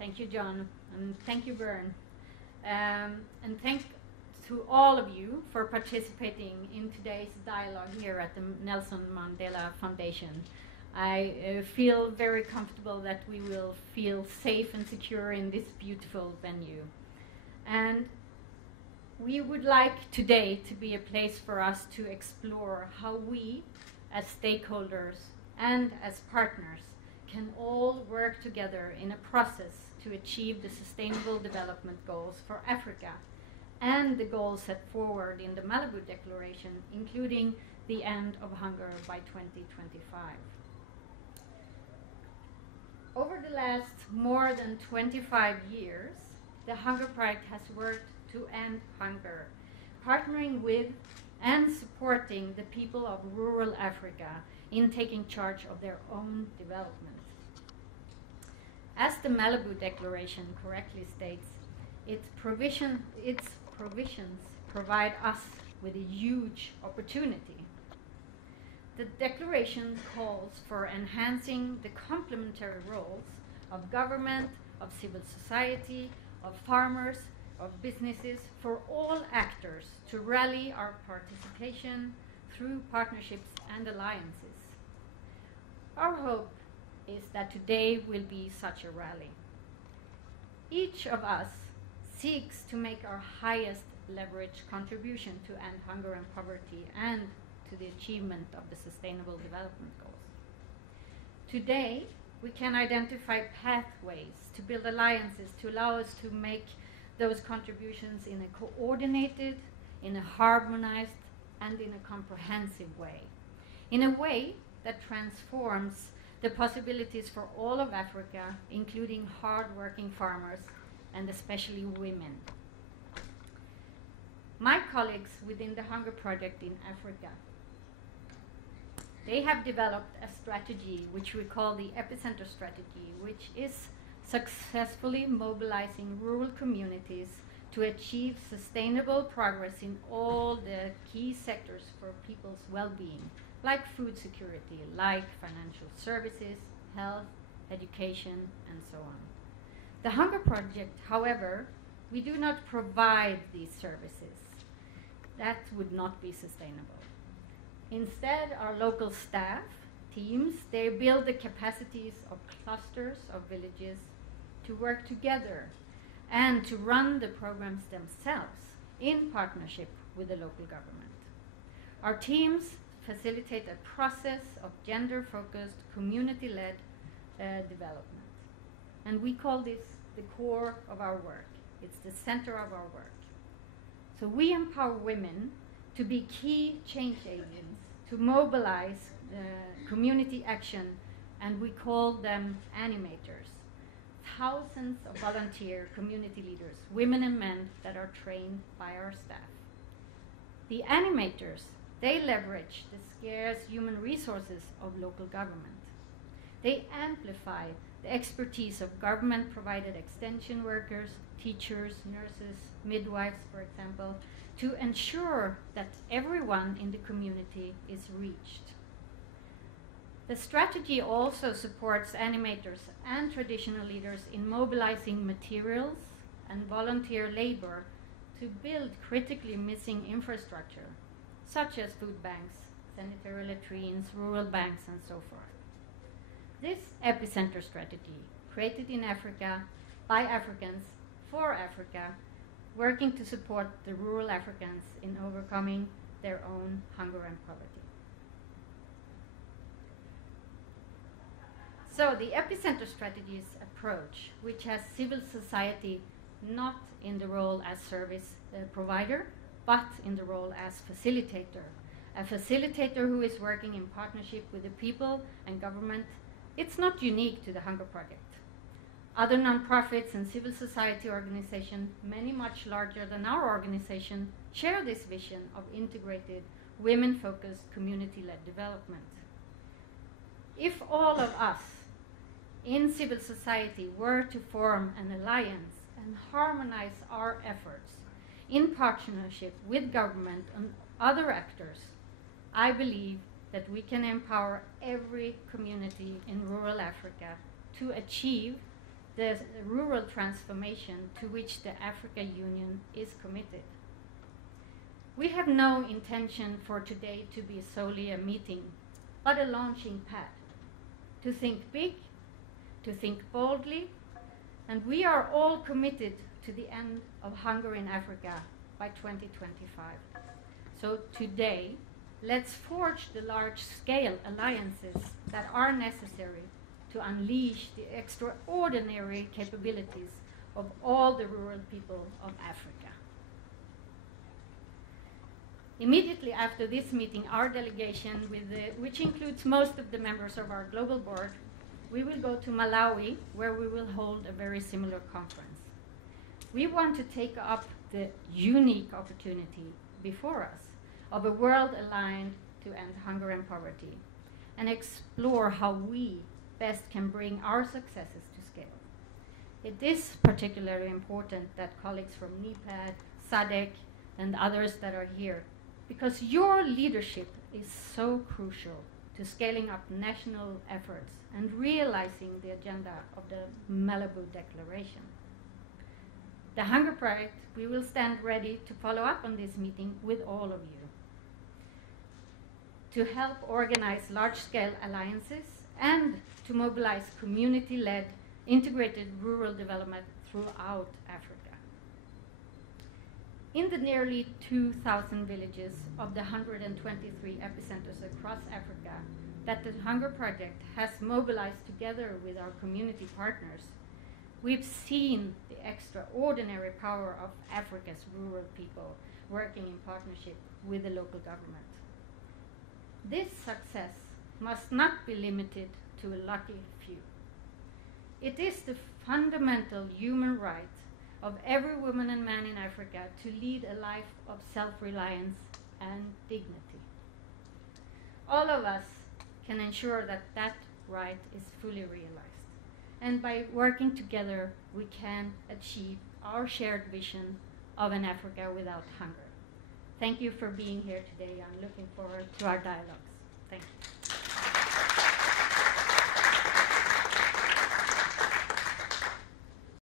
Thank you, John, and thank you, Bern. And thank to all of you for participating in today's dialogue here at the Nelson Mandela Foundation. I feel very comfortable that we will feel safe and secure in this beautiful venue. And we would like today to be a place for us to explore how we, as stakeholders and as partners, can all work together in a process to achieve the Sustainable Development Goals for Africa and the goals set forward in the Malibu Declaration, including the end of hunger by 2025. Over the last more than 25 years, the Hunger Project has worked to end hunger, partnering with and supporting the people of rural Africa in taking charge of their own development. As the Malibu Declaration correctly states, its provisions provide us with a huge opportunity. The Declaration calls for enhancing the complementary roles of government, of civil society, of farmers, of businesses, for all actors to rally our participation through partnerships and alliances. Our hope is that today will be such a rally. Each of us seeks to make our highest leverage contribution to end hunger and poverty and to the achievement of the Sustainable Development Goals. Today, we can identify pathways to build alliances to allow us to make those contributions in a coordinated, in a harmonized, and in a comprehensive way. In a way that transforms the possibilities for all of Africa, including hard-working farmers and especially women. My colleagues within the Hunger Project in Africa, they have developed a strategy which we call the Epicenter Strategy, which is successfully mobilizing rural communities to achieve sustainable progress in all the key sectors for people's well-being, like food security, like financial services, health, education, and so on. The Hunger Project, however, we do not provide these services. That would not be sustainable. Instead, our local staff, teams, they build the capacities of clusters of villages to work together and to run the programs themselves in partnership with the local government. Our teams facilitate a process of gender-focused, community-led development. And we call this the core of our work. It's the center of our work. So we empower women to be key change agents, to mobilize community action, and we call them animators. Thousands of volunteer community leaders, women and men that are trained by our staff. The animators, they leverage the scarce human resources of local government. They amplify the expertise of government-provided extension workers, teachers, nurses, midwives, for example, to ensure that everyone in the community is reached. The strategy also supports animators and traditional leaders in mobilizing materials and volunteer labor to build critically missing infrastructure, such as food banks, sanitary latrines, rural banks, and so forth. This epicenter strategy, created in Africa by Africans for Africa, working to support the rural Africans in overcoming their own hunger and poverty. So the epicenter strategy's approach, which has civil society not in the role as service provider, but in the role as facilitator. A facilitator who is working in partnership with the people and government. It's not unique to the Hunger Project. Other nonprofits and civil society organizations, many much larger than our organization, share this vision of integrated, women-focused, community-led development. If all of us in civil society were to form an alliance and harmonize our efforts in partnership with government and other actors, I believe that we can empower every community in rural Africa to achieve the rural transformation to which the Africa Union is committed. We have no intention for today to be solely a meeting, but a launching pad, to think big, to think boldly, and we are all committed to the end of hunger in Africa by 2025. So today, let's forge the large-scale alliances that are necessary to unleash the extraordinary capabilities of all the rural people of Africa. Immediately after this meeting, our delegation, which includes most of the members of our global board, we will go to Malawi, where we will hold a very similar conference. We want to take up the unique opportunity before us of a world aligned to end hunger and poverty, and explore how we best can bring our successes to scale. It is particularly important that colleagues from NEPAD, SADC, and others that are here, because your leadership is so crucial to scaling up national efforts and realizing the agenda of the Malibu Declaration. The Hunger Project, we will stand ready to follow up on this meeting with all of you, to help organize large-scale alliances and to mobilize community-led integrated rural development throughout Africa. In the nearly 2,000 villages of the 123 epicenters across Africa that the Hunger Project has mobilized together with our community partners, we've seen the extraordinary power of Africa's rural people working in partnership with the local government. This success must not be limited to a lucky few. It is the fundamental human right of every woman and man in Africa to lead a life of self-reliance and dignity. All of us can ensure that that right is fully realized. And by working together, we can achieve our shared vision of an Africa without hunger. Thank you for being here today. I'm looking forward to our dialogues. Thank you.